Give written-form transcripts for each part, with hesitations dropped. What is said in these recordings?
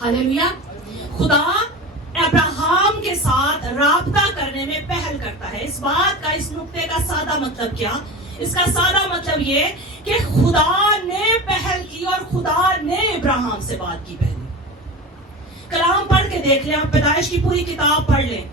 ہاللیلویا. خدا ابراہم کے ساتھ رابطہ کرنے میں پہل کرتا ہے. اس بات کا, اس نقطے کا سادہ مطلب کیا؟ اس کا سادہ مطلب یہ کہ خدا نے پہل کی اور خدا نے ابراہم سے بات کی. پہلے کلام پڑھ کے دیکھ لیں آپ, پیدائش کی پوری کتاب پڑھ لیں,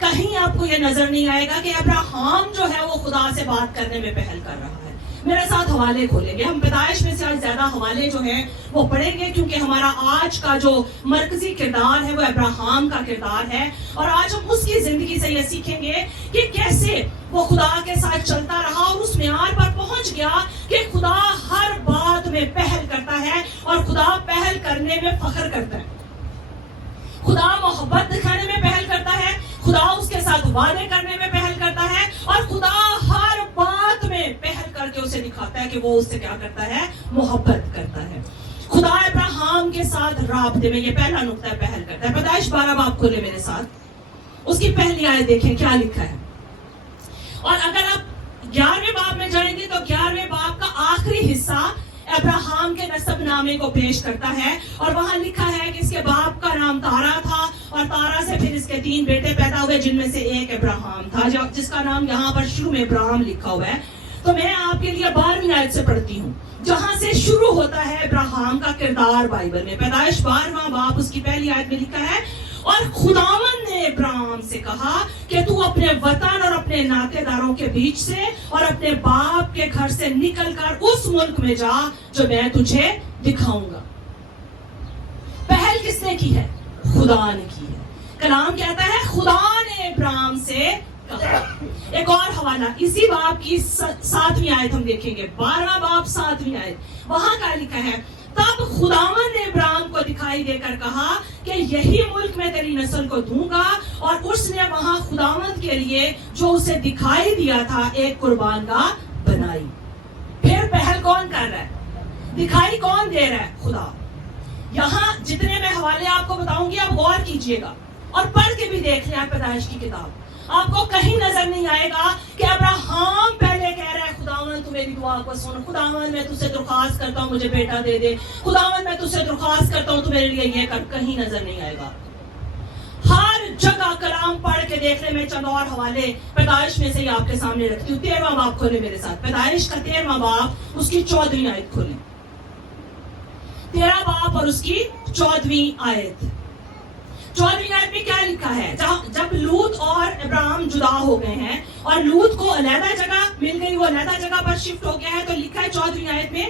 کہیں آپ کو یہ نظر نہیں آئے گا کہ ابراہم جو ہے وہ خدا سے بات کرنے میں پہل کر رہا ہے. میرے ساتھ حوالے کھولیں گے, ہم پیدائش میں سے آج زیادہ حوالے جو ہیں وہ پڑھیں گے, کیونکہ ہمارا آج کا جو مرکزی کردار ہے وہ ابراہم کا کردار ہے, اور آج ہم اس کی زندگی سے یہ سیکھیں گے کہ کیسے وہ خدا کے ساتھ چلتا رہا اور اس معیار پر پہنچ گیا کہ خدا ہر بات میں پہل کرتا ہے اور خدا پہل کرنے میں فخر کرتا ہے. خدا محبت دکھانے میں پہل کرتا ہے, خدا اس کے ساتھ وعدے کرنے میں پہل کرتا ہے, اور خدا ہر بات میں پہل کر کے اسے دکھاتا ہے کہ وہ اس سے کیا کرتا ہے, محبت کرتا ہے. خدا ابراہم کے ساتھ رابطے میں, یہ پہلا نقطہ ہے, پہل کرتا ہے. پیدائش 12 باب کھولے میرے ساتھ, اس کی پہلی آیت دیکھیں کیا لکھا ہے. اور اگر آپ 11ویں باب میں جائیں گے تو 11ویں باب کا آخری حصہ ابراہم کے نسب نامے کو پیش کرتا ہے, اور وہاں لکھا ہے کہ اس کے باپ کا نام تارا تھا, اور تارا سے پھر اس کے 3 بیٹے پیدا ہوئے, جن میں سے ایک ابراہم تھا, جس کا نام یہاں پر شروع میں ابراہم لکھا ہوا ہے. تو میں آپ کے لیے 12ویں آیت سے پڑھتی ہوں, جہاں سے شروع ہوتا ہے ابراہم کا کردار بائبل میں. پیدائش 12واں باب اس کی پہلی آیت میں لکھا ہے, اور خداوند نے ابراہم سے کہا کہ تو اپنے وطن اور اپنے ناطے داروں کے بیچ سے اور اپنے باپ کے گھر سے نکل کر اس ملک میں جا جو میں تجھے دکھاؤں گا. پہل کس نے کی ہے؟ خدا نے کی ہے. کلام کہتا ہے خدا نے ابراہم سے کہا. ایک اور حوالہ اسی باب کی 7ویں آیت ہم دیکھیں گے, 12واں باب 7ویں آیت, وہاں کا لکھا ہے, تب خداوند نے ابراہم کو دکھائی دے کر کہا کہ یہی ملک میں تیری نسل کو دوں گا, اور اس نے وہاں خداوند کے لیے جو اسے دکھائی دیا تھا ایک قربان گاہ بنائی. پھر پہل کون کر رہا ہے؟ دکھائی کون دے رہا ہے؟ خدا. یہاں جتنے میں حوالے آپ کو بتاؤں گی آپ غور کیجئے گا اور پڑھ کے بھی دیکھ لیں پیدائش کی کتاب, آپ کو کہیں نظر نہیں آئے گا کہ ابراہم پہلے کہہ رہا ہے خداوند تو میری دعا کو سن, خداوند میں تجھ سے درخواست کرتا ہوں مجھے بیٹا دے دے, خداوند میں تجھ سے درخواست کرتا ہوں تو میرے لیے یہ کر, کہیں نظر نہیں آئے گا. ہر جگہ کلام پڑھ کے دیکھ لیں. میں چند اور حوالے پیدائش میں سے ہی آپ کے سامنے رکھتی ہوں. 13واں باب کھولے میرے ساتھ, پیدائش کا 13واں باب اس کی 14ویں آیت کھولیں. 13 باب اور اس کی 14ویں آیت. 14ویں آیت میں کیا لکھا ہے؟ جب لوط اور ابراہم جدا ہو گئے ہیں اور لوط کو علیحدہ جگہ مل گئی, وہ علیحدہ جگہ پر شفٹ ہو گیا ہے, تو لکھا ہے 14ویں آیت میں,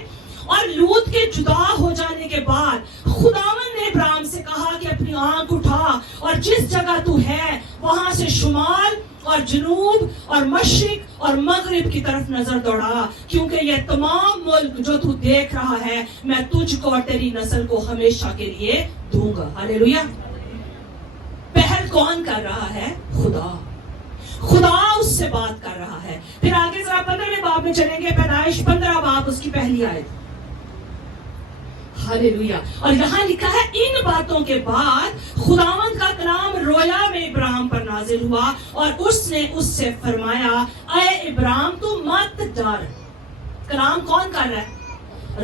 اور لوط کے جدا ہو جانے کے بعد خداوند نے ابراہم سے کہا کہ اپنی آنکھ اٹھا اور جس جگہ تو ہے وہاں سے شمال اور جنوب اور مشرق اور مغرب کی طرف نظر دوڑا, کیونکہ یہ تمام ملک جو تو دیکھ رہا ہے میں تجھ کو اور تیری نسل کو ہمیشہ کے لیے دوں گا. ہاللیلویا. پہل کون کر رہا ہے؟ خدا. خدا اس سے بات کر رہا ہے. پھر آگے ذرا 15ویں باب میں چلیں گے, پیدائش 15 باب اس کی پہلی آیت. ہاللیلویا. اور یہاں لکھا ہے ان باتوں کے بعد خداوند کا کلام رویا میں ابراہم پر نازل ہوا, اور اس نے اس سے فرمایا اے ابراہم تو مت ڈر. کلام کون کر رہا ہے؟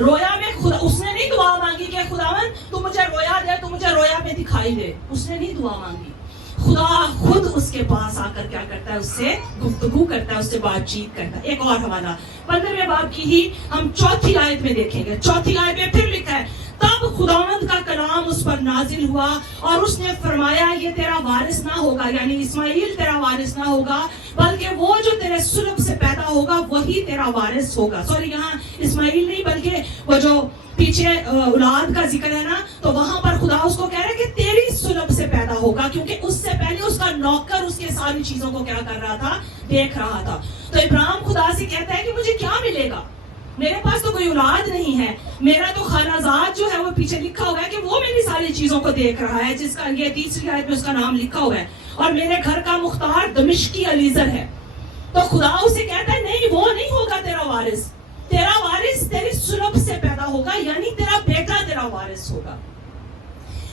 رویا میں. خدا اس نے نہیں دعا مانگی کہ خداوند تو مجھے رویا دے, تو مجھے رویا میں دکھائی دے, اس نے نہیں دعا مانگی. خدا خود اس کے پاس آ کر کیا کرتا ہے؟ اس سے گفتگو کرتا ہے, اس سے بات چیت کرتا ہے. ایک اور حوالہ 15ویں باب کی ہی ہم 4تھی آیت میں دیکھیں گے. 4تھی آیت میں پھر لکھا ہے تب خداوند کا کلام اس پر نازل ہوا اور اس نے فرمایا یہ تیرا وارث نہ ہوگا, یعنی اسماعیل تیرا وارث نہ ہوگا, بلکہ وہ جو تیرے سلب سے پیدا ہوگا وہی تیرا وارث ہوگا. سوری, یہاں اسماعیل نہیں بلکہ وہ جو پیچھے اولاد کا ذکر ہے نا, تو وہاں پر خدا اس کو کہہ رہا ہے کہ تیری سلب سے پیدا ہوگا, کیونکہ اس سے پہلے اس کا نوکر اس کے ساری چیزوں کو کیا کر رہا تھا؟ دیکھ رہا تھا. تو ابراہم خدا سے کہتا ہے کہ مجھے کیا ملے گا؟ میرے پاس تو کوئی اولاد نہیں ہے, میرا تو خانازاد جو ہے وہ پیچھے لکھا ہوا ہے کہ وہ میری ساری چیزوں کو دیکھ رہا ہے, جس کا یہ 3ری آیت میں اس کا نام لکھا ہوا ہے, اور میرے گھر کا مختار دمشقی علیزر ہے. تو خدا اسے کہتا ہے نہیں, وہ نہیں ہوگا تیرا وارث, تیرا وارث تیری سلب سے پیدا ہوگا, یعنی تیرا بیٹا تیرا وارث ہوگا.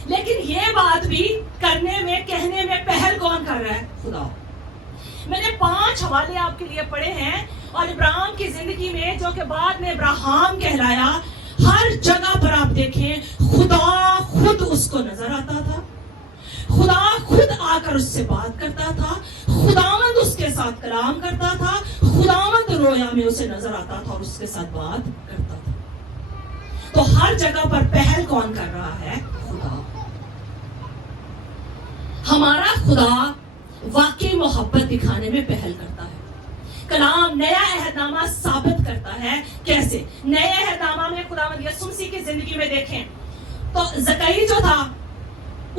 لیکن یہ بات بھی کرنے میں, کہنے میں پہل کون کر رہا ہے؟ خدا. میں نے 5 حوالے آپ کے لیے پڑھے ہیں, اور ابراہم کی زندگی میں جو کہ بعد میں ابراہم کہلایا, ہر جگہ پر آپ کر اس سے بات کرتا تھا, خداوند اس کے ساتھ کلام کرتا تھا, خداوند رویا میں اسے نظر آتا تھا اور اس کے ساتھ بات کرتا تھا. تو ہر جگہ پر پہل کون کر رہا ہے؟ خدا. ہمارا خدا واقعی محبت دکھانے میں پہل کرتا ہے. کلام نیا عہد نامہ ثابت کرتا ہے. کیسے؟ نئے عہد نامہ میں خداوند یسوع مسیح کی زندگی میں دیکھیں تو زکریا جو تھا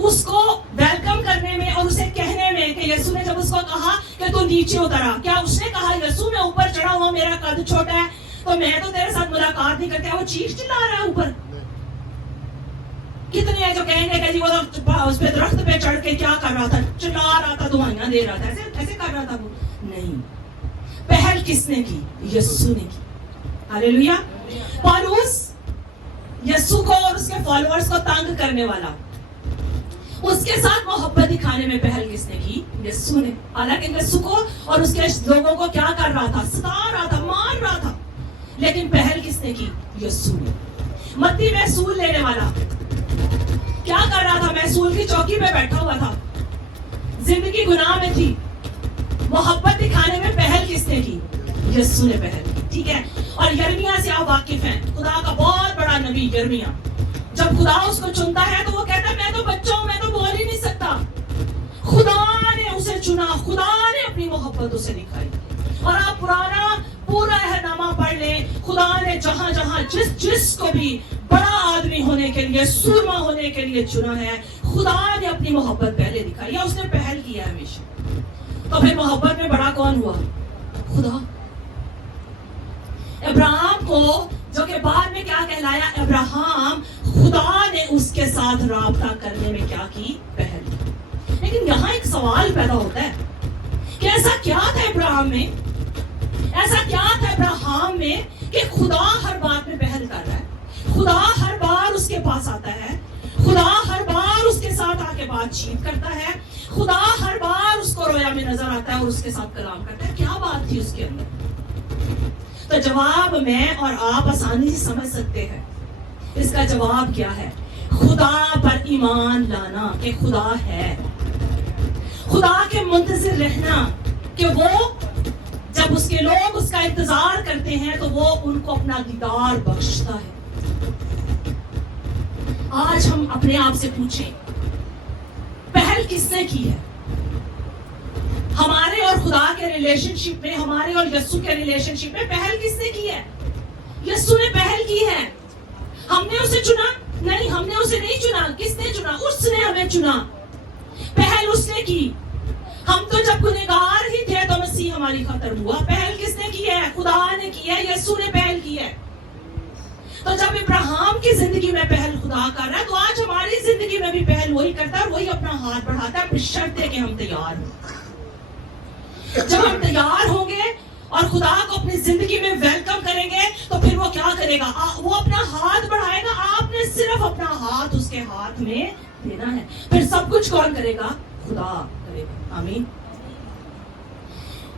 اس کو ویلکم کرنے میں اور اسے کہنے میں کہ یسوع نے جب اس کو کہا کہ تو نیچے اترا, کیا اس نے کہا یسوع میں اوپر چڑھا ہوا, میرا قد چھوٹا ہے تو میں تو تیرے ساتھ ملاقات نہیں کرتا. وہ چیخ چلا رہا ہے اوپر. کتنے ہیں جو کہیں گے کہ جی وہ اس پہ درخت پہ چڑھ کے کیا کر رہا تھا, چلا رہا تھا, دعائیاں دے رہا تھا, ایسے کر رہا تھا. وہ نہیں, پہل کس نے کی؟ یسوع نے کی. ہاللیلویا. پالوس یسوع کو اور اس کے فالوورز کو تنگ کرنے والا, اس کے ساتھ محبت دکھانے میں پہل کس نے کی؟ یسوع نے. حالانکہ یسوع کو اور اس کے لوگوں کو کیا کر رہا تھا؟ ستا رہا تھا, مار رہا تھا, لیکن پہل کس نے کی؟ یسوع نے. متی محصول لینے والا کیا کر رہا تھا؟ محصول کی چوکی پہ بیٹھا ہوا تھا, زندگی گناہ میں تھی. محبت دکھانے میں پہل کس نے کی؟ یسوع نے پہل کی. ٹھیک ہے. اور یرمیا سے آپ واقف ہیں, خدا کا بہت بڑا نبی یرمیا. جب خدا اس کو چنتا ہے تو وہ کہتا ہے میں تو بچہ ہوں, میں تو بول ہی نہیں سکتا. خدا نے اسے چنا, خدا نے اپنی محبت اسے دکھائی. اور آپ پرانا پورا عہد نامہ پڑھ لیں, خدا نے جہاں جہاں جس کو بھی بڑا آدمی ہونے کے لیے, سورما ہونے کے لیے چنا ہے, خدا نے اپنی محبت پہلے دکھائی, یا اس نے پہل کیا ہمیشہ. تو پھر محبت میں بڑا کون ہوا؟ خدا. ابراہم کو جو کہ بعد میں کیا کہلایا ابراہم, خدا نے اس کے ساتھ رابطہ کرنے میں کیا کی؟ پہل. لیکن یہاں ایک سوال پیدا ہوتا ہے کہ ایسا کیا تھا ابراہم میں, ایسا کیا تھا ابراہم میں کہ خدا ہر بات میں پہل کر رہا ہے, خدا ہر بار اس کے پاس آتا ہے, خدا ہر بار اس کے ساتھ آ کے بات چیت کرتا ہے, خدا ہر بار اس کو رویا میں نظر آتا ہے اور اس کے ساتھ کلام کرتا ہے. کیا بات تھی اس کے اندر؟ تو جواب میں اور آپ آسانی سے سمجھ سکتے ہیں. اس کا جواب کیا ہے؟ خدا پر ایمان لانا کہ خدا ہے, خدا کے منتظر رہنا کہ وہ جب اس کے لوگ اس کا انتظار کرتے ہیں تو وہ ان کو اپنا دیدار بخشتا ہے. آج ہم اپنے آپ سے پوچھیں پہل کس نے کی ہے؟ ہمارے اور خدا کے ریلیشن شپ میں, ہمارے اور یسوع کے ریلیشن شپ میں پہل کس نے کی ہے؟ یسوع نے پہل کی ہے. ہم نے اسے چنا؟ نہیں, ہم نے اسے نہیں چنا. کس نے چنا؟ اس نے ہمیں چنا. پہل اس نے کی. ہم تو جب گنہگار ہی تھے تو مسیح ہماری خاطر ہوا. پہل کس نے کی ہے؟ خدا نے کی ہے, یسوع نے پہل کی ہے. تو جب ابراہم کی زندگی میں پہل خدا کر رہا ہے تو آج ہماری زندگی میں بھی پہل وہی کرتا ہے, اور وہی اپنا ہاتھ بڑھاتا ہے بشرطے کہ ہم تیار ہوں. جب ہم تیار ہوں گے اور خدا کو اپنی زندگی میں ویلکم کریں گے تو پھر وہ کیا کرے گا؟ وہ اپنا ہاتھ بڑھائے گا. آپ نے صرف اپنا ہاتھ اس کے ہاتھ میں دینا ہے. پھر سب کچھ کون کرے گا؟ خدا کرے گا. آمین.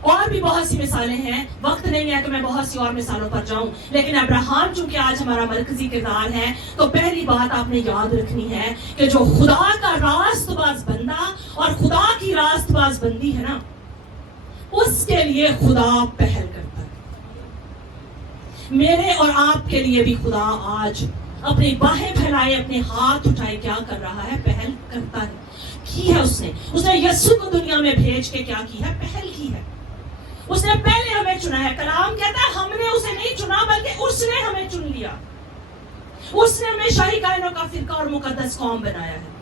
اور بھی بہت سی مثالیں ہیں, وقت نہیں ہے کہ میں بہت سی اور مثالوں پر جاؤں, لیکن ابراہم چونکہ آج ہمارا مرکزی کردار ہے تو پہلی بات آپ نے یاد رکھنی ہے کہ جو خدا کا راست باز بندہ اور خدا کی راست باز بندی ہے نا, اس کے لیے خدا پہل کرتا ہے. میرے اور آپ کے لیے بھی خدا آج اپنی باہیں پھیلائے, اپنے ہاتھ اٹھائے کیا کر رہا ہے؟ پہل کرتا ہے. کی ہے اس نے یسوع کو دنیا میں بھیج کے کیا کی ہے؟ پہل کی ہے. اس نے پہلے ہمیں چنا ہے. کلام کہتا ہے ہم نے اسے نہیں چنا بلکہ اس نے ہمیں چن لیا. اس نے ہمیں شاہی کائنوں کا فرقہ اور مقدس قوم بنایا ہے.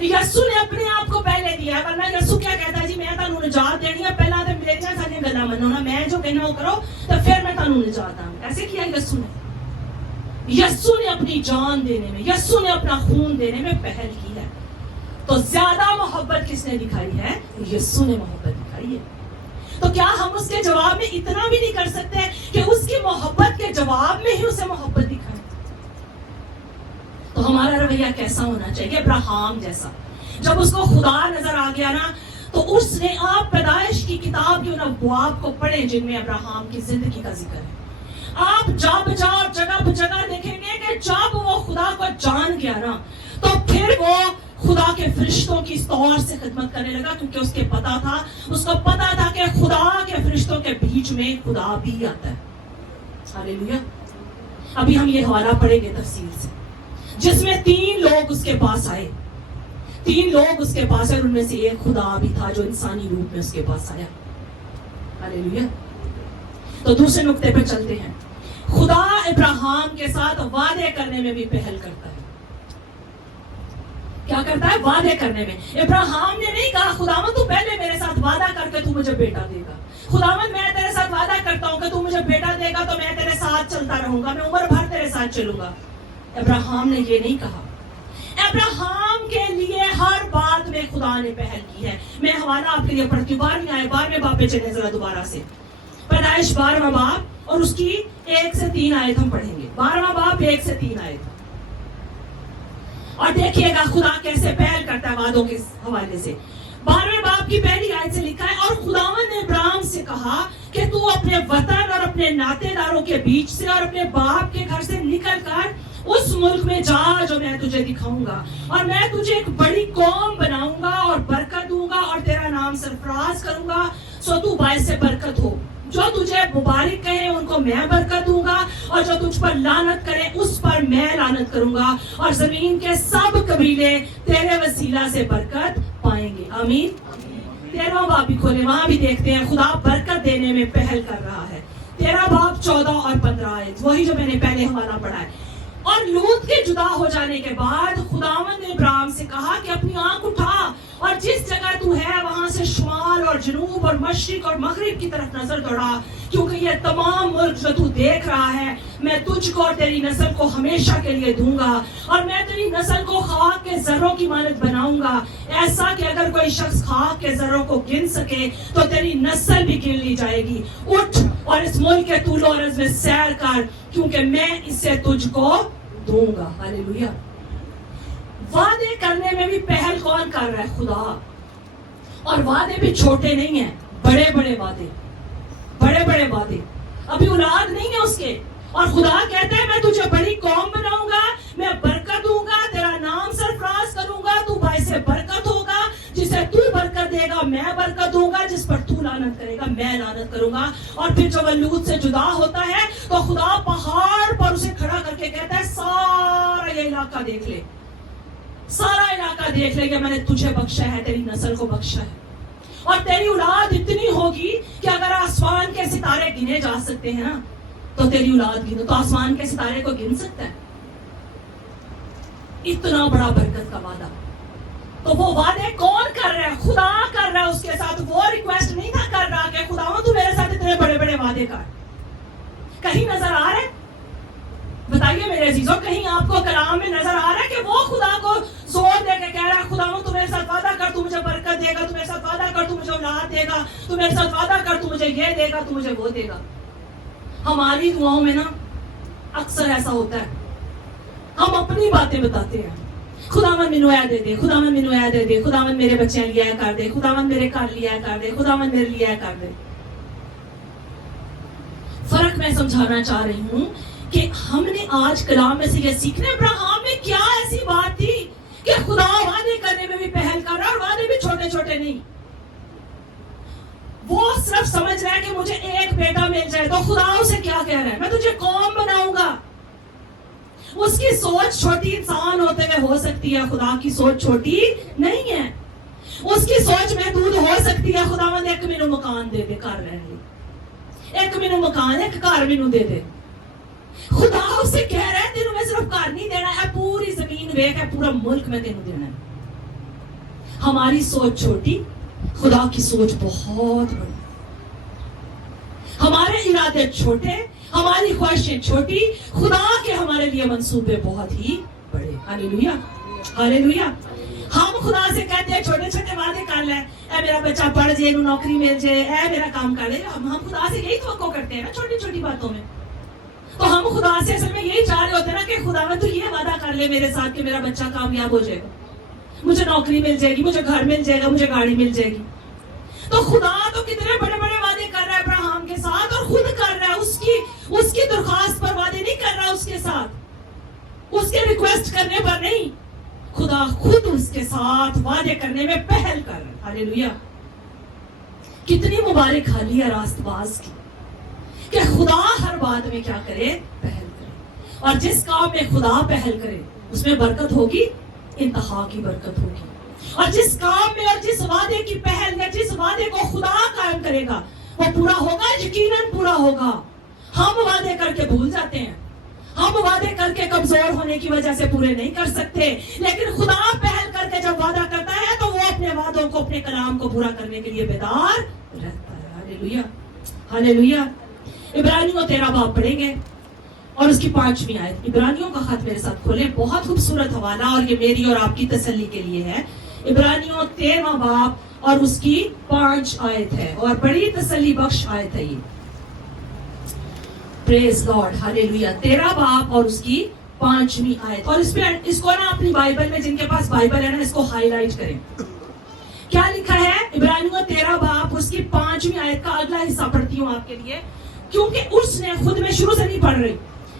یسوع نے اپنے آپ کو پہلے دیا ہے, ورنہ یسوع کیا کہتا ہے؟ جی میں تانوں نجات دینی ہے, پہلا تے میریاں ساریاں گلاں منو نا, میں جو کہنا وہ کرو تو پھر میں تانوں نجات داں. ایسے کیا یسوع نے؟ یسوع نے اپنی جان دینے میں, یسوع نے اپنا خون دینے میں پہل کی ہے. تو زیادہ محبت کس نے دکھائی ہے؟ یسوع نے محبت دکھائی ہے. تو کیا ہم اس کے جواب میں اتنا بھی نہیں کر سکتے کہ اس کی محبت کے جواب میں ہی اسے محبت دکھائیں؟ تو ہمارا رویہ کیسا ہونا چاہیے؟ ابراہم جیسا. جب اس کو خدا نظر آ گیا نا تو اس نے, آپ پیدائش کی کتاب کی ان ابواب کو پڑھیں جن میں ابراہم کی زندگی کا ذکر ہے. آپ جگہ جگہ دیکھیں گے کہ جب وہ خدا کو جان گیا نا تو پھر وہ خدا کے فرشتوں کی طور سے خدمت کرنے لگا, کیونکہ اس کو پتا تھا کہ خدا کے فرشتوں کے بیچ میں خدا بھی آتا ہے. ہاللیلویا. ابھی ہم یہ حوالہ پڑھیں گے تفصیل سے, جس میں 3 لوگ اس کے پاس آئے. 3 لوگ اس کے پاس آئے, ان میں سے ایک خدا بھی تھا جو انسانی روپ میں اس کے پاس آیا. ہاللیلویا. تو دوسرے نقطے پہ چلتے ہیں. خدا ابراہیم کے ساتھ وعدے کرنے میں بھی پہل کرتا ہے. کیا کرتا ہے؟ وعدے کرنے میں. ابراہیم نے نہیں کہا خداوند تو پہلے میرے ساتھ وعدہ کر کے تو مجھے بیٹا دے گا. خداوند میں تیرے ساتھ وعدہ کرتا ہوں کہ تو مجھے بیٹا دے گا تو میں تیرے ساتھ چلتا رہوں گا, میں عمر بھر تیرے ساتھ چلوں گا. ابراہیم نے یہ نہیں کہا. ابراہیم کے لیے ہر بات میں خدا نے پہل کی ہے. میں حوالہ آپ کے لیے پڑھتی ہوں. 12ویں باب پہ چلیں ذرا دوبارہ سے. پیدائش 12واں باب اور اس کی 1 سے 3 آیت ہم پڑھیں گے. 12واں باب 1 سے 3 آیت. اور دیکھیے گا خدا کیسے پہل کرتا ہے وعدوں کے حوالے سے. 12ویں باب کی پہلی آیت سے لکھا ہے, اور خداوند نے ابراہیم سے کہا کہ تو اپنے وطن اور اپنے ناطے داروں کے بیچ سے اور اپنے باپ کے گھر سے نکل کر اس ملک میں جا جو میں تجھے دکھاؤں گا, اور میں تجھے ایک بڑی قوم بناؤں گا اور برکت دوں گا اور تیرا نام سرفراز کروں گا, سو تو باعث برکت ہو. جو تجھے مبارک کہے ان کو میں برکت دوں گا, اور جو تجھ پر لعنت کرے اس پر میں لعنت کروں گا, اور زمین کے سب قبیلے تیرے وسیلہ سے برکت پائیں گے. آمین. 13واں باب بھی کھولے, وہاں بھی دیکھتے ہیں خدا برکت دینے میں پہل کر رہا ہے. 13 باب 14 اور 15 آیت, وہی جو میں نے پہلے حوالہ پڑھا ہے. اور لوط کے جدا ہو جانے کے بعد خداوند نے ابراہیم سے کہا کہ اپنی آنکھ اٹھا اور جس جگہ تو ہے وہاں سے شمال اور جنوب اور مشرق اور مغرب کی طرف نظر دوڑا, کیونکہ یہ تمام ملک جو تو دیکھ رہا ہے میں تجھ کو اور تیری نسل کو ہمیشہ کے لیے دوں گا, اور میں تیری نسل کو خاک کے ذروں کی مانند بناؤں گا, ایسا کہ اگر کوئی شخص خاک کے ذروں کو گن سکے تو تیری نسل بھی گن لی جائے گی. اٹھ اور اس ملک کے طول و عرض میں سیر کر, کیونکہ میں اسے تجھ کو دوں گا. ہاللیلویا. وعدے کرنے میں بھی پہل کون کر رہا ہے؟ خدا. اور وعدے بھی چھوٹے نہیں ہیں, بڑے بڑے وعدے, بڑے بڑے وعدے. ابھی اولاد نہیں ہے اس کے, اور خدا کہتا ہے میں تجھے بڑی قوم بناؤں گا, میں برکت دوں گا, تیرا نام سرفراز کروں گا, تو باعث برکت ہوگا, جسے تو برکت دے گا میں برکت دوں گا, جس پر تو لعنت کرے گا میں لعنت کروں گا. اور پھر جب وہ لوط سے جدا ہوتا ہے تو خدا پہاڑ پر اسے کھڑا کر کے کہتا ہے سارا یہ علاقہ دیکھ لے, سارا علاقہ دیکھ لے کہ میں نے تجھے بخشا ہے, تیری نسل کو بخشا ہے, اور تیری اولاد اتنی ہوگی کہ اگر آسمان کے ستارے گنے جا سکتے ہیں نا تو تیری اولاد گنو, تو آسمان کے ستارے کو گن سکتا ہے؟ اتنا بڑا برکت کا وعدہ. تو وہ وعدے کون کر رہا ہے؟ خدا کر رہا ہے اس کے ساتھ. وہ ریکویسٹ نہیں تھا کر رہا کہ خداوند تو میرے ساتھ اتنے بڑے بڑے وعدے کر. کہیں نظر آ رہا ہے؟ بتائیے میرے عزیزوں, کہیں آپ کو کلام میں نظر آ رہا ہے کہ وہ خدا کو زور دے کے کہہ رہا ہے خداوند تو میرے ساتھ وعدہ کر, تو مجھے برکت دے گا, تو میرے ساتھ وعدہ کر, تو مجھے اولاد دے گا, تو میرے ساتھ وعدہ کر, تو مجھے یہ دے گا, تو مجھے وہ دے گا. ہماری دعاؤں میں نا اکثر ایسا ہوتا ہے, ہم اپنی باتیں بتاتے ہیں, خداوند مینوں اے دے دے, خداوند مینوں اے دے دے, خداوند میرے بچے لیا کر دے, خداوند میرے گھر لیا کر دے, خداوند میرے لیا کر دے. فرق میں سمجھانا چاہ رہی ہوں کہ ہم نے آج کلام میں سے یہ سیکھنا, ابراہیم میں کیا ایسی بات تھی کہ خدا وعدے کرنے میں بھی پہل کر رہا, اور وعدے بھی چھوٹے چھوٹے نہیں. وہ صرف سمجھ رہا ہے کہ مجھے ایک بیٹا مل جائے, تو خدا اسے کیا کہہ رہا ہے؟ میں تجھے قوم بناؤں گا. اس کی سوچ چھوٹی انسان ہوتے ہوئے ہو سکتی ہے, خدا کی سوچ چھوٹی نہیں ہے. اس کی سوچ محدود ہو سکتی ہے, خداوند ایک مینوں مکان دے دے گھر رہنے لئی, ایک مینوں مکان, ایک گھر مینوں دے دے. خدا اسے کہہ رہا ہے تینوں میں صرف گھر نہیں دینا ہے, پوری زمین ویک ہے, پورا ملک میں تینوں دینا ہے. ہماری سوچ چھوٹی, خدا کی سوچ بہت بڑی. ہمارے ارادے چھوٹے, ہماری خواہشیں چھوٹی, خدا کے ہمارے لیے منصوبے بہت ہی بڑے. ہاللیلویا, ہاللیلویا. ہم خدا سے کہتے ہیں چھوٹے چھوٹے وعدے کر لیں, اے میرا بچہ پڑھ جائے, نوکری مل جائے, اے میرا کام کر لے. ہم خدا سے یہی توقع کرتے ہیں نا چھوٹی چھوٹی باتوں میں. تو ہم خدا سے اصل میں یہی چاہ رہے ہوتے ہیں نا کہ خدا تو یہ وعدہ کر لے میرے ساتھ کہ میرا بچہ کامیاب ہو جائے گا, مجھے نوکری مل جائے گی, مجھے گھر مل جائے گا, مجھے گاڑی مل جائے گی. تو خدا تو کتنے بڑے بڑے وعدے کر رہا ہے ابراہیم کے ساتھ, اور خود کر رہا ہے, اس کی درخواست پر وعدے نہیں کر رہا, اس کے ساتھ, اس کے ریکویسٹ کرنے پر نہیں. خدا خود اس کے ساتھ وعدے کرنے میں پہل کر رہا ہے. ہاللیلویا. کتنی مبارک حالی ہے راست باز کی کہ خدا ہر بات میں کیا کرے؟ پہل کرے. اور جس کام میں خدا پہل کرے اس میں برکت ہوگی، انتہا کی برکت ہوگی. اور جس کام میں اور جس وعدے کی پہل یا جس وعدے کو خدا قائم کرے گا وہ پورا ہوگا، یقیناً پورا ہوگا. ہم وعدے کر کے بھول جاتے ہیں، ہم وعدے کر کے کمزور ہونے کی وجہ سے پورے نہیں کر سکتے، لیکن خدا پہل کر کے جب وعدہ کرتا ہے تو وہ اپنے وعدوں کو، اپنے کلام کو پورا کرنے کے لیے بیدار رہتا ہے. ہاللیلویا، ہاللیلویا. عبرانیوں 13 باب پڑھیں گے اور اس کی 5ویں آیت. عبرانیوں کا خط میرے ساتھ کھولیں، بہت خوبصورت حوالہ اور یہ میری اور آپ کی تسلی کے لیے ہے. عبرانیوں 13 باب اور اس کی 5 آیت ہے اور بڑی تسلی بخش آیت ہے یہ. پریز لارڈ، ہاللیلویا. 13 باب اور اس کی 5ویں آیت. اور اس کو نا اپنی بائبل میں، جن کے پاس بائبل ہے نا، اس کو ہائی لائٹ کریں. کیا لکھا ہے؟ عبرانیوں 13 باب اس کی 5ویں آیت کا اگلا حصہ پڑھتی ہوں آپ کے لیے، کیونکہ اس نے خود، میں شروع سے نہیں پڑھ رہی،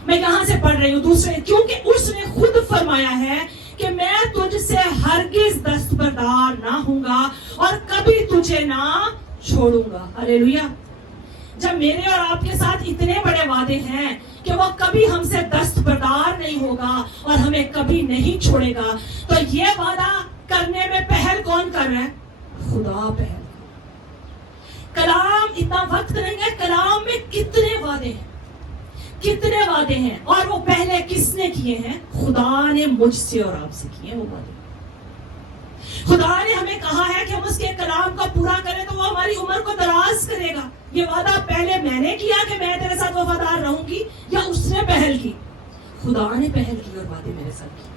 میں یہاں سے پڑھ رہی ہوں دوسرے. کیونکہ اس نے خود فرمایا ہے کہ میں تجھ سے ہرگز دستبردار نہ ہوں گا اور کبھی تجھے نہ چھوڑوں گا. ہاللیلویا. جب میرے اور آپ کے ساتھ اتنے بڑے وعدے ہیں کہ وہ کبھی ہم سے دستبردار نہیں ہوگا اور ہمیں کبھی نہیں چھوڑے گا، تو یہ وعدہ کرنے میں پہل کون کر رہا ہے؟ خدا پہل. کلام اتنا وقت نہیں ہے، کلام میں کتنے وعدے ہیں، کتنے وعدے ہیں، اور وہ پہلے کس نے کیے ہیں؟ خدا نے مجھ سے اور آپ سے کیے وہ وعدے. خدا نے ہمیں کہا ہے کہ ہم اس کے کلام کو پورا کریں تو وہ ہماری عمر کو دراز کرے گا. یہ وعدہ پہلے میں نے کیا کہ میں تیرے ساتھ وفادار رہوں گی، یا اس نے پہل کی؟ خدا نے پہل کی اور وعدے میرے ساتھ کی.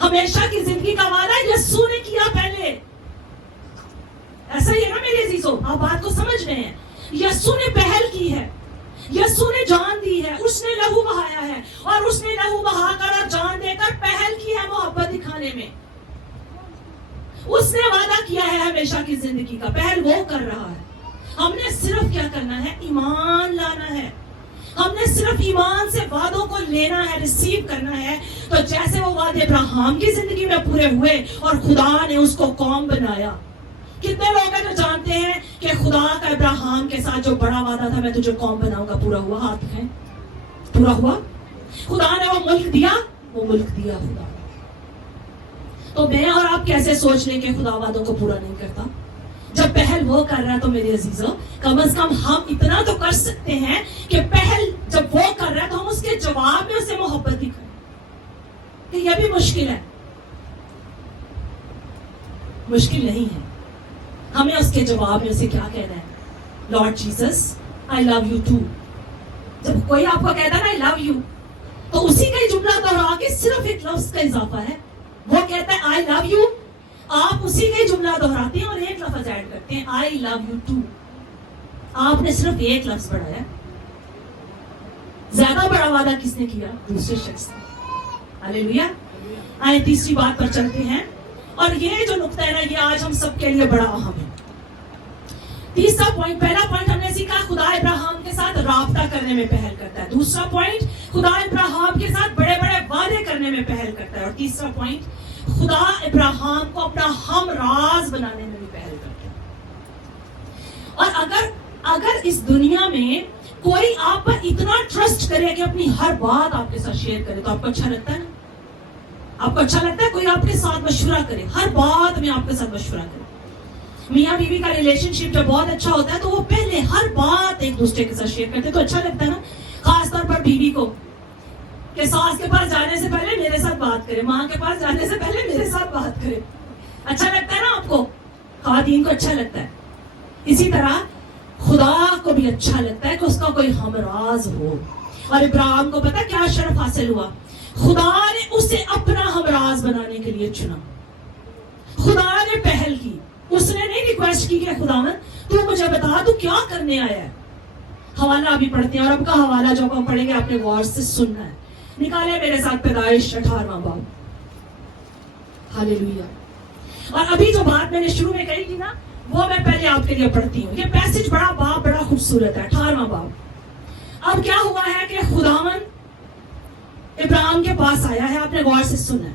ہمیشہ کی زندگی کا وعدہ یسوع نے کیا پہلے. ایسا ہی ہے نا میرے عزیزوں، آپ بات کو سمجھ رہے ہیں؟ یسوع نے پہل کی ہے، یسوع نے جان دی ہے، اس نے لہو بہایا ہے، اور اس نے لہو بہا کر اور جان دے کر پہل کی ہے محبت دکھانے میں. اس نے وعدہ کیا ہے ہمیشہ کی زندگی کا، پہل وہ کر رہا ہے. ہم نے صرف کیا کرنا ہے؟ ایمان لانا ہے. ہم نے صرف ایمان سے وعدوں کو لینا ہے، ریسیو کرنا ہے. تو جیسے وہ وعدے ابراہیم کی زندگی میں پورے ہوئے اور خدا نے اس کو قوم بنایا. کتنے لوگ ہیں جو جانتے ہیں کہ خدا کا ابراہیم کے ساتھ جو بڑا وعدہ تھا، میں تجھے قوم بناؤں گا، پورا ہوا؟ ہاتھ ہے، پورا ہوا. خدا نے وہ ملک دیا، وہ ملک دیا خدا. تو میں اور آپ کیسے سوچ لیں کہ خدا وعدوں کو پورا نہیں کرتا؟ جب پہل وہ کر رہا ہے تو میرے عزیزوں، کم از کم ہم اتنا تو کر سکتے ہیں کہ پہل جب وہ کر رہا ہے تو ہم اس کے جواب میں اسے محبت دکھائیں. کہ یہ بھی مشکل ہے، مشکل نہیں ہے. ہمیں اس کے جواب میں اسے کیا کہنا ہے؟ Lord Jesus I love you too. جب کوئی آپ کو کہتا ہے نا آئی لو یو، تو اسی کا ہی جملہ دوہرا کے صرف ایک لفظ کا اضافہ ہے. وہ کہتا ہے آئی لو یو، آپ اسی کا ہی جملہ دہراتے ہیں اور ایک لفظ ایڈ کرتے ہیں، آئی لو یو ٹو. آپ نے صرف ایک لفظ بڑھایا. زیادہ بڑا وعدہ کس نے کیا؟ دوسرے شخص نے. ہاللیلویا. آئے تیسری بات پر چلتے ہیں، اور یہ جو نقطہ ہے نا، یہ آج ہم سب کے لیے بڑا اہم ہے. تیسرا پوائنٹ، پہلا پوائنٹ ہم نے سیکھا خدا ابراہیم کے ساتھ رابطہ کرنے میں پہل کرتا ہے. دوسرا پوائنٹ، خدا ابراہیم کے ساتھ بڑے بڑے وعدے کرنے میں پہل کرتا ہے. اور تیسرا پوائنٹ، خدا ابراہیم کو اپنا ہم راز بنانے میں بھی پہل کرتا ہے. اور اگر اس دنیا میں کوئی آپ پر اتنا ٹرسٹ کرے کہ اپنی ہر بات آپ کے ساتھ شیئر کرے، تو آپ کو اچھا لگتا ہے نا؟ آپ کو اچھا لگتا ہے کوئی آپ کے ساتھ مشورہ کرے، ہر بات میں آپ کے ساتھ مشورہ کرے. میاں بیوی کا ریلیشن شپ جب بہت اچھا ہوتا ہے تو وہ پہلے ہر بات ایک دوسرے کے ساتھ شیئر کرتے، تو اچھا لگتا ہے نا. خاص طور پر بیوی کو، کہ ساس کے پاس جانے سے پہلے میرے ساتھ بات کرے، ماں کے پاس جانے سے پہلے میرے ساتھ بات کرے. اچھا لگتا ہے نا آپ کو؟ خواتین کو اچھا لگتا ہے. اسی طرح خدا کو بھی اچھا لگتا ہے کہ اس کا کوئی ہمراز ہو. اور ابراہیم کو پتا کیا شرف حاصل ہوا؟ خدا نے اسے اپنا ہمراز بنانے کے لیے چنا. خدا نے پہل کی. اس نے نہیں ریکویسٹ کی کہ خداوند تو مجھے بتا تو کیا کرنے آیا ہے. حوالہ ابھی پڑھتے ہیں، اور اب کا حوالہ جو ہم پڑھیں گے آپ نے غور سے سننا ہے. نکالے میرے ساتھ پیدائش 18واں باب. ہاللیلویا. اور ابھی جو بات میں نے شروع میں کہی تھی نا، وہ میں پہلے آپ کے لیے پڑھتی ہوں. یہ پیسج بڑا باب بڑا خوبصورت ہے، 18واں باب. اب کیا ہوا ہے کہ خداوند ابراہیم کے پاس آیا ہے. آپ نے غور سے سنا ہے.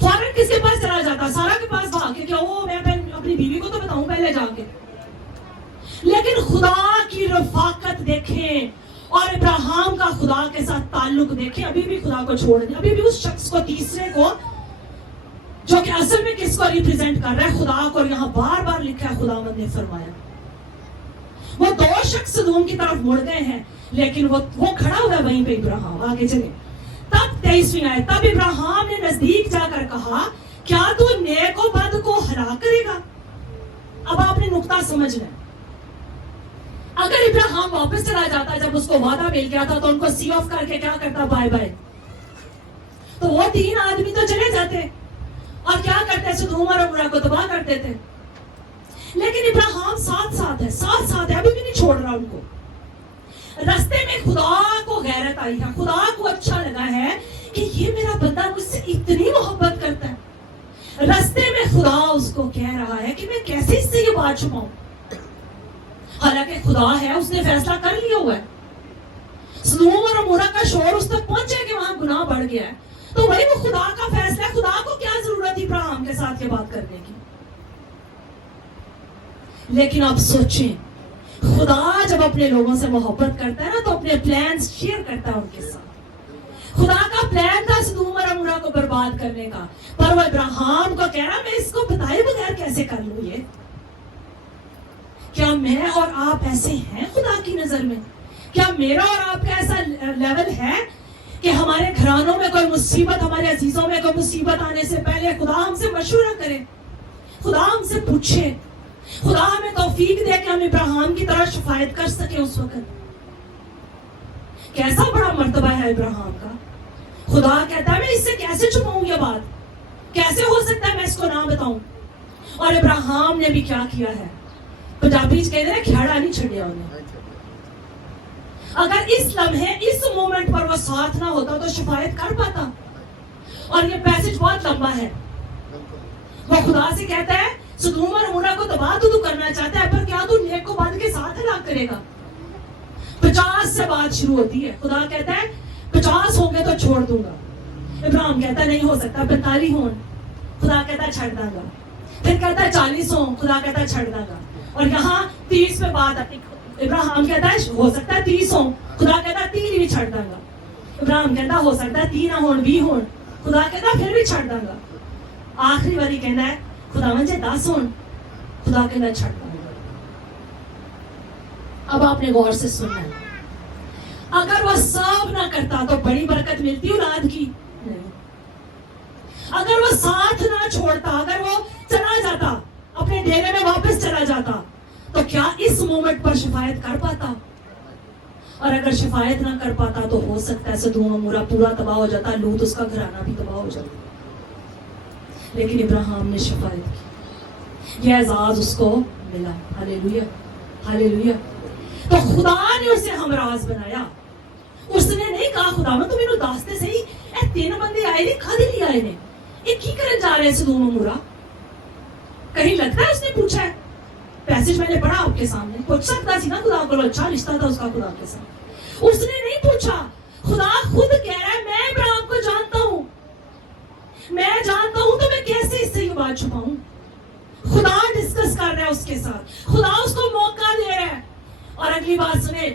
فوراً کس کے پاس چلا جاتا؟ سارا کے پاس بھاگ کے کہ وہ میں اپنی بیوی کو تو بتاؤں پہلے جا کے. لیکن خدا کی رفاقت دیکھیں اور ابراہیم کا خدا کے ساتھ تعلق دیکھیں. ابھی بھی خدا کو چھوڑ دیں, ابھی بھی اس شخص کو, تیسرے کو, جو کہ اصل میں کس کو ریپریزنٹ کر رہا ہے؟ خدا کو. اور یہاں بار بار لکھا ہے خداوند نے فرمایا. وہ دو شخص سدوم کی طرف مڑ گئے ہیں, لیکن وہ کھڑا ہوا ہے وہیں پہ ابراہیم. آگے چلیں. تب 23ویں آیت, تب ابراہیم نے نزدیک جا کر کہا کیا تو نیک و بد کو ہلاک کرے گا؟ اب آپ نے نقطہ سمجھنا ہے. اگر ابراہیم واپس چلا جاتا جب اس کو وعدہ مل گیا تھا تو ان کو سی آف کر کے کیا کرتا؟ Bye bye. تو وہ 3 آدمی تو چلے جاتے اور کیا کرتے؟ سدوم اور عمورہ کو تباہ کر دیتے. لیکن ابراہیم ساتھ ہے, ابھی بھی نہیں چھوڑ رہا ان کو. رستے میں خدا کو غیرت آئی ہے, خدا کو اچھا لگا ہے کہ یہ میرا بندہ مجھ سے اتنی محبت کرتا ہے. رستے میں خدا اس کو کہہ رہا ہے کہ میں کیسے اس سے یہ بات چھپاؤں. حالانکہ خدا ہے, اس نے فیصلہ کر لیا ہوا ہے. سدوم اور عمورہ کا شور اس تک پہنچے کہ وہاں گناہ بڑھ گیا ہے, تو وہی وہ خدا کا فیصلہ ہے. خدا کو کیا ضرورت تھی ابراہیم کے ساتھ یہ بات کرنے کی؟ لیکن اب سوچیں, خدا جب اپنے لوگوں سے محبت کرتا ہے نا تو اپنے پلانز شیئر کرتا ہے ان کے ساتھ. خدا کا پلان تھا سدوم اور عمورہ کو برباد کرنے کا, پر وہ ابراہیم کو کہہ رہا میں اس کو بتائے بغیر کیسے کر لوں یہ. کیا میں اور آپ ایسے ہیں خدا کی نظر میں؟ کیا میرا اور آپ کا ایسا لیول ہے کہ ہمارے گھرانوں میں کوئی مصیبت, ہمارے عزیزوں میں کوئی مصیبت آنے سے پہلے خدا ہم سے مشورہ کرے, خدا ہم سے پوچھے, خدا ہمیں توفیق دے کہ ہم ابراہیم کی طرح شفاعت کر سکیں اس وقت؟ کیسا بڑا مرتبہ ہے ابراہیم کا. خدا کہتا ہے میں اس سے کیسے چھپاؤں یہ بات, کیسے ہو سکتا ہے میں اس کو نہ بتاؤں. اور ابراہیم نے بھی کیا کیا ہے, پنجابی کہتے ہیں کھیڑا نہیں چھڑیا انہیں. اگر اس لمحے, اس مومنٹ پر وہ ساتھ نہ ہوتا تو شفاعت کر پاتا. اور یہ پیسج بہت لمبا ہے. وہ خدا سے کہتا ہے سدوم اور عمورہ کو تباہ تو کرنا چاہتا ہے, پر کیا تو نیک کو بد کے ساتھ ہلاک کرے گا؟ 50 سے بات شروع ہوتی ہے. خدا کہتا ہے 50 ہوں گے تو چھوڑ دوں گا. ابراہیم کہتا ہے نہیں ہو سکتا. 45 ہوں, خدا کہتا ہے چھڑ دوں گا. پھر کہتا ہے 40 ہوں, خدا کہتا ہے چھڑ دوں گا. اور یہاں 30 پہ بات آتی, ابراہیم کہتا ہے ہو سکتا ہے 30 ہوں, خدا کہتا ہے 30 بھی چھڑ دوں گا. ابراہیم کہتا ہو سکتا ہے 3 ہوں 20 ہوں, خدا کہتا ہے پھر بھی چھڑ دوں گا. آخری باری کہنا ہے خدا مجھے 10 ہوں, خدا کہتا ہے چھڑ دوں گا. اب آپ نے غور سے سننا ہے, اگر وہ سب نہ کرتا تو بڑی برکت ملتی اولاد کی نہیں. اگر وہ ساتھ نہ چھوڑتا, اگر وہ چلا جاتا, اپنے ڈیرے میں واپس چلا جاتا, تو کیا اس مومنٹ پر شفاعت کر پاتا؟ اور اگر شفاعت نہ کر پاتا تو ہو سکتا ہے سدوم عمورہ پورا تباہ ہو جاتا, لوط اس کا گھرانہ بھی تباہ ہو جاتا. لیکن ابراہیم نے شفاعت کی, یہ اعزاز اس کو ملا. ہاللیلویا, ہاللیلویا. تو خدا نے اسے ہمراز بنایا. اس نے نہیں کہا خدا میں تو میرے داستے سے ہی 3 بندے آئے نے, کھا دے لیا انہیں, یہ کی کرن جا رہے ہیں سدوم عمورہ؟ کہیں لگتا ہے اس نے پوچھا ہے؟ پیسج میں نے پڑھا آپ کے سامنے, پوچھ سکتا سی نا خدا کو, اچھا رشتہ تھا اس کا خدا کے ساتھ. اس نے نہیں پوچھا. خدا خود کہہ رہا ہے میں ابراہیم کو جانتا ہوں, میں جانتا ہوں, تو میں کیسے اس سے یہ بات چھپاؤں؟ خدا ڈسکس کر رہا ہے اس کے ساتھ, خدا اس کو موقع دے رہا ہے. اور اگلی بات سنیں,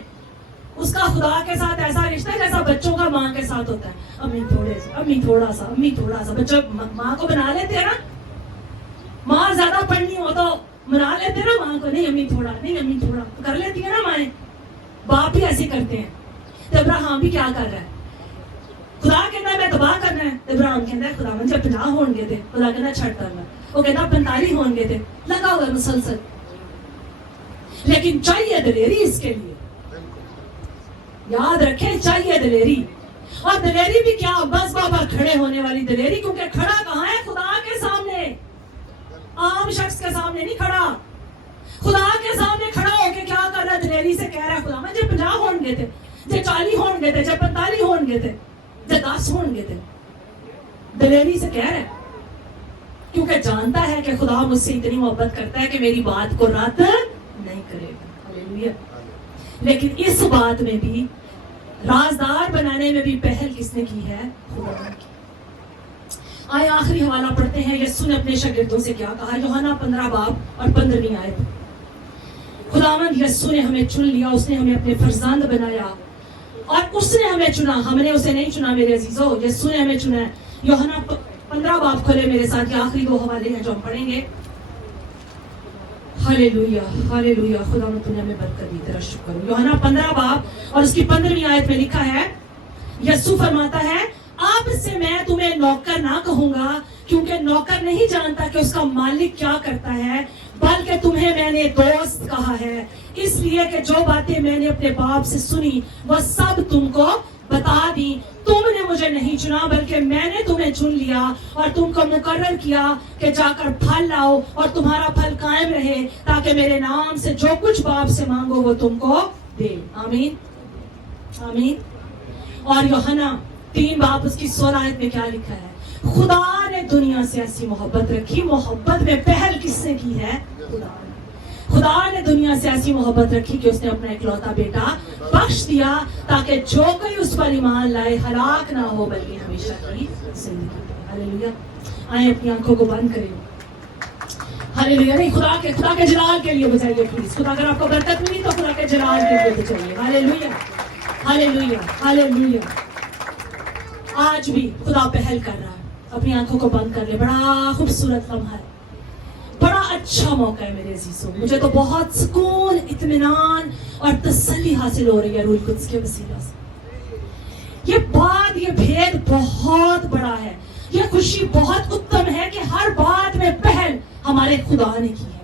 اس کا خدا کے ساتھ ایسا رشتہ جیسا بچوں کا ماں کے ساتھ ہوتا ہے. امی تھوڑا سا, بچوں ماں کو بنا لیتے ہیں نا, ماں زیادہ پڑھنی ہو تو منا لیتے نا ماں کو, نہیں امی تھوڑا, نہیں امی تھوڑا, تو کر لیتی ہے نا مائیں. باپ بھی ایسے کرتے ہیں. تو ابراہیم بھی کیا کر رہا ہے, خدا کہتا ہے میں تباہ کرنا ہے, ابراہیم کہتا ہے خدا جب 50 ہون گے تھے, خدا کہتا ہے چھڑتا میں, وہ کہتا 45 ہون گے تھے, لگا ہوا مسلسل. لیکن چاہیے دلیری اس کے لیے, یاد رکھیں چاہیے دلیری. اور دلیری بھی کیا, بس بابا کھڑے ہونے والی دلیری, کیونکہ کھڑا کہاں ہے؟ خدا کے سامنے, عام شخص کے سامنے نہیں کھڑا. خدا کے سامنے کھڑا ہو کے کیا کر رہا ہے؟ دلیری سے کہہ رہا ہے خدا میں جب 50 ہون گے تھے, جب 40 ہون گے تھے, جب 45 ہون گے تھے, جب 10 ہون گے تھے. دلیری سے کہہ رہا ہے, کیونکہ جانتا ہے کہ خدا مجھ سے اتنی محبت کرتا ہے کہ میری بات کو رد نہیں کرے گا. ہاللیلویا. لیکن اس بات میں بھی رازدار بنانے میں بھی پہل کس نے کی ہے؟ خدا نے کی۔ آئے آخری حوالہ پڑھتے ہیں، یسوع نے اپنے شاگردوں سے کیا کہا، یوحنا 15 باب اور 15 آیت۔ خداوند یسوع نے ہمیں چن لیا، اس نے ہمیں اپنے فرزند بنایا اور اس نے ہمیں چنا، ہم نے اسے نہیں چنا میرے عزیزو، یسوع نے ہمیں چنا ہے۔ یوحنا 15 باب کھولے میرے ساتھ، یہ آخری 2 حوالے ہیں جو ہم پڑھیں گے۔ ہاللیلویا ہاللیلویا، خداوند تو نے ہمیں برکت دی، تیرا شکر ہو۔ یوحنا 15 باب اور اس کی 15ویں آیت میں لکھا ہے، یسوع فرماتا ہے، اب سے میں تمہیں نوکر نہ کہوں گا، کیونکہ نوکر نہیں جانتا کہ اس کا مالک کیا کرتا ہے، بلکہ تمہیں میں نے دوست کہا ہے، اس لیے کہ جو باتیں میں نے اپنے باپ سے سنی وہ سب تم کو بتا دی۔ تم نے مجھے نہیں چنا بلکہ میں نے تمہیں چن لیا اور تم کو مقرر کیا کہ جا کر پھل لاؤ اور تمہارا پھل قائم رہے، تاکہ میرے نام سے جو کچھ باپ سے مانگو وہ تم کو دے۔ آمین آمین۔ اور یوحنا 3 باب اس کی 16 آیت میں کیا لکھا ہے، خدا نے دنیا سے ایسی محبت رکھی، محبت میں پہل کس نے کی ہے؟ خدا نے دنیا سے ایسی محبت رکھی کہ اس نے اپنا اکلوتا بیٹا بخش دیا، تاکہ جو کوئی اس پر ایمان لائے ہلاک نہ ہو بلکہ ہمیشہ کی زندگی پائے۔ ہاللیلویا۔ آئیں اپنی آنکھوں کو بند کریں۔ ہاللیلویا۔ نہیں، خدا کے جلال کے لیے بجائیے پلیز، خدا اگر آپ کو برکت ملی تو خدا کے جلال کے لیے بجائیے۔ ہاللیلویا ہاللیلویا ہاللیلویا۔ آج بھی خدا پہل کر رہا ہے، اپنی آنکھوں کو بند کر لے۔ بڑا خوبصورت لمحہ ہے، بڑا اچھا موقع ہے میرے عزیزوں، مجھے تو بہت سکون، اطمینان اور تسلی حاصل ہو رہی ہے روح القدس کے وسیلہ سے۔ یہ بات، یہ بھید بہت بڑا ہے، یہ خوشی بہت اتم ہے کہ ہر بات میں پہل ہمارے خدا نے کی ہے۔